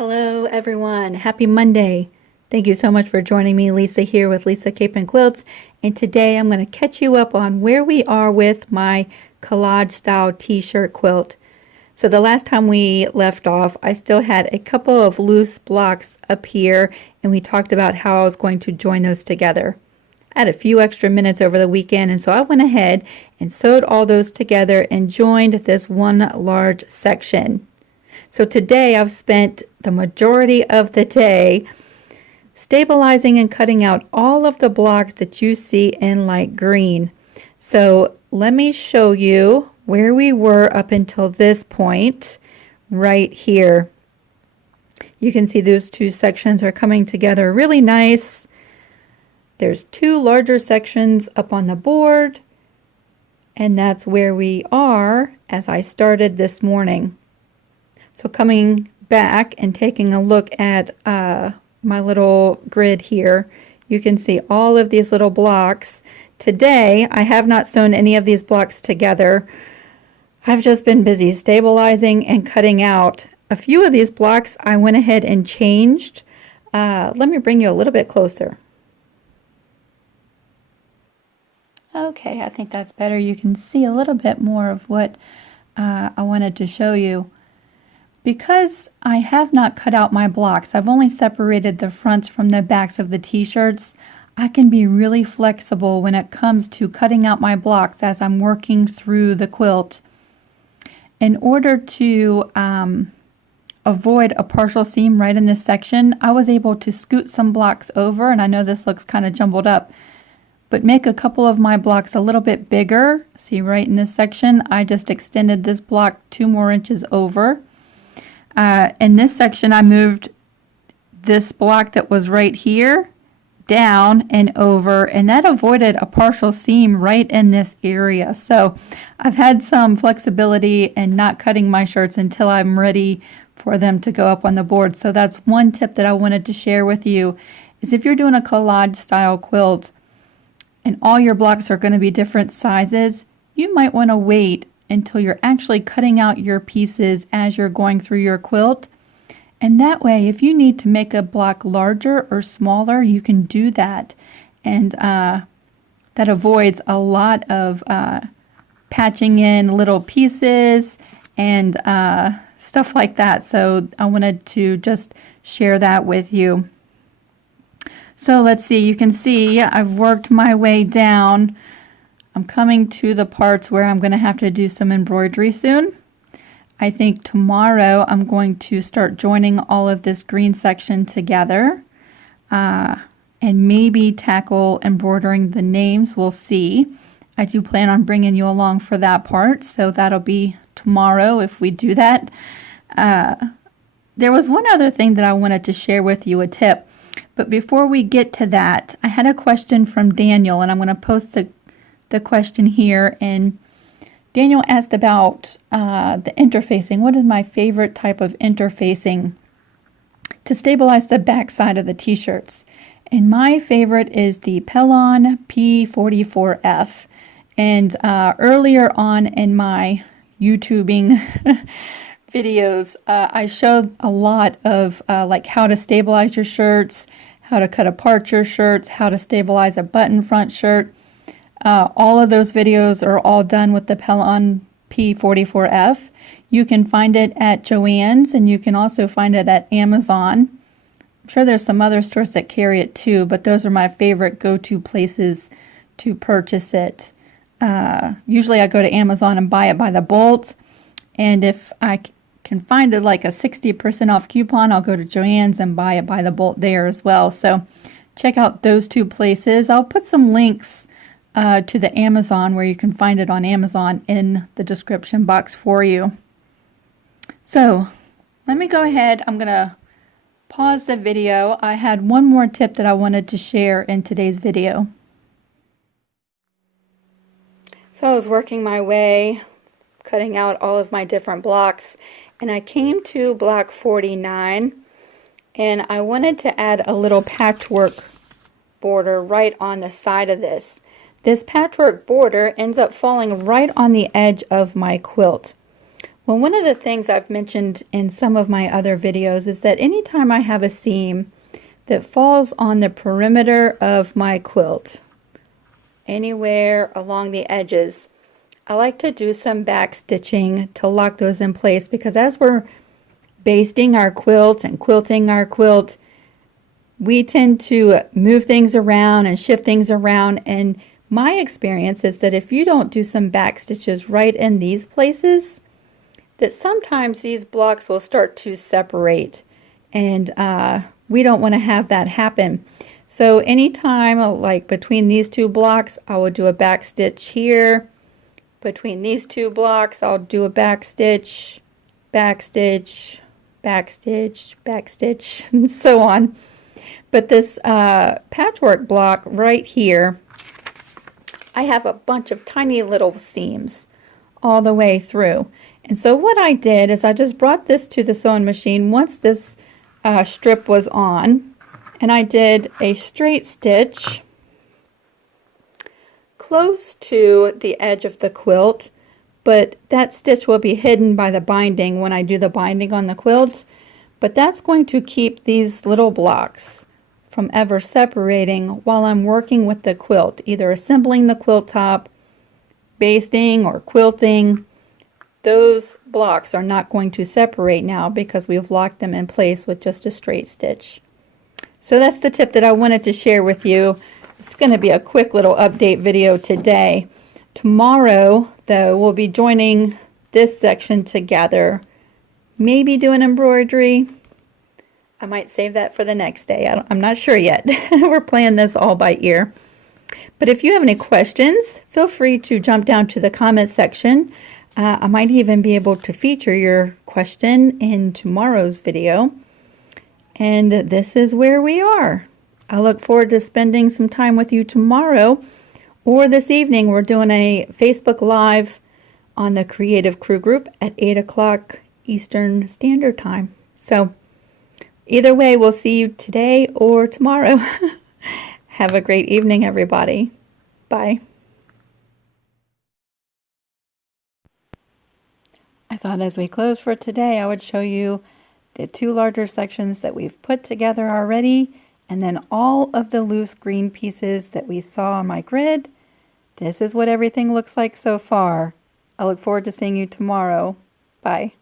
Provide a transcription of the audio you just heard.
Hello everyone, happy Monday. Thank you so much for joining me. Lisa here with Lisa Capen Quilts, and today I'm going to catch you up on where we are with my collage style t-shirt quilt. So the last time we left off, I still had a couple of loose blocks up here, and we talked about how I was going to join those together. I had a few extra minutes over the weekend, and so I went ahead and sewed all those together and joined this one large section. So today I've spent the majority of the day stabilizing and cutting out all of the blocks that you see in light green. So let me show you where we were up until this point right here. You can see those two sections are coming together really nice. There's two larger sections up on the board, and that's where we are as I started this morning. So coming back and taking a look at my little grid here, you can see all of these little blocks. Today, I have not sewn any of these blocks together. I've just been busy stabilizing and cutting out. A few of these blocks I went ahead and changed. Let me bring you a little bit closer. Okay, I think that's better. You can see a little bit more of what I wanted to show you. Because I have not cut out my blocks, I've only separated the fronts from the backs of the t-shirts, I can be really flexible when it comes to cutting out my blocks as I'm working through the quilt. In order to avoid a partial seam right in this section, I was able to scoot some blocks over, and I know this looks kind of jumbled up, but make a couple of my blocks a little bit bigger. See, right in this section, I just extended this block 2 more inches over. In this section, I moved this block that was right here down and over, and that avoided a partial seam right in this area. So I've had some flexibility in not cutting my shirts until I'm ready for them to go up on the board. So that's one tip that I wanted to share with you, is if you're doing a collage style quilt and all your blocks are going to be different sizes, you might want to wait until you're actually cutting out your pieces as you're going through your quilt. And that way, if you need to make a block larger or smaller, you can do that. And that avoids a lot of patching in little pieces and stuff like that. So I wanted to just share that with you. So let's see, you can see I've worked my way down. I'm coming to the parts where I'm going to have to do some embroidery soon. I think tomorrow I'm going to start joining all of this green section together and maybe tackle embroidering the names. We'll see. I do plan on bringing you along for that part, so that'll be tomorrow if we do that. There was one other thing that I wanted to share with you, a tip. But before we get to that, I had a question from Daniel, and I'm going to post the question here, and Daniel asked about the interfacing. What is my favorite type of interfacing to stabilize the back side of the t-shirts? And my favorite is the Capen P44F. And earlier on in my YouTubing videos, I showed a lot of like how to stabilize your shirts, how to cut apart your shirts, how to stabilize a button front shirt. All of those videos are all done with the Capen P44F. You can find it at Joann's, and you can also find it at Amazon. I'm sure there's some other stores that carry it too, but those are my favorite go-to places to purchase it. Usually I go to Amazon and buy it by the bolt, and if I can find it like a 60% off coupon, I'll go to Joann's and buy it by the bolt there as well. So check out those two places. I'll put some links to the Amazon, where you can find it on Amazon, in the description box for you. So let me go ahead. I'm going to pause the video. I had one more tip that I wanted to share in today's video. So I was working my way, cutting out all of my different blocks, and I came to block 49, and I wanted to add a little patchwork border right on the side of this. This patchwork border ends up falling right on the edge of my quilt. Well, one of the things I've mentioned in some of my other videos is that anytime I have a seam that falls on the perimeter of my quilt, anywhere along the edges, I like to do some back stitching to lock those in place, because as we're basting our quilt and quilting our quilt, we tend to move things around and shift things around, and my experience is that if you don't do some back stitches right in these places, that sometimes these blocks will start to separate, and we don't want to have that happen. So anytime, like between these two blocks, I will do a back stitch here. Between these two blocks, I'll do a back stitch, back stitch, back stitch, back stitch, and so on. But this patchwork block right here, I have a bunch of tiny little seams all the way through. And so what I did is I just brought this to the sewing machine once this strip was on, and I did a straight stitch close to the edge of the quilt, but that stitch will be hidden by the binding when I do the binding on the quilt. But that's going to keep these little blocks from ever separating while I'm working with the quilt, either assembling the quilt top, basting, or quilting. Those blocks are not going to separate now because we've locked them in place with just a straight stitch. So that's the tip that I wanted to share with you. It's going to be a quick little update video today. Tomorrow, though, we'll be joining this section together. Maybe do an embroidery. I might save that for the next day. I'm not sure yet. We're playing this all by ear. But if you have any questions, feel free to jump down to the comment section. I might even be able to feature your question in tomorrow's video. And this is where we are. I look forward to spending some time with you tomorrow, or this evening. We're doing a Facebook Live on the Creative Crew group at 8 o'clock Eastern Standard Time. So either way, we'll see you today or tomorrow. Have a great evening, everybody. Bye. I thought as we close for today, I would show you the two larger sections that we've put together already, and then all of the loose green pieces that we saw on my grid. This is what everything looks like so far. I look forward to seeing you tomorrow. Bye.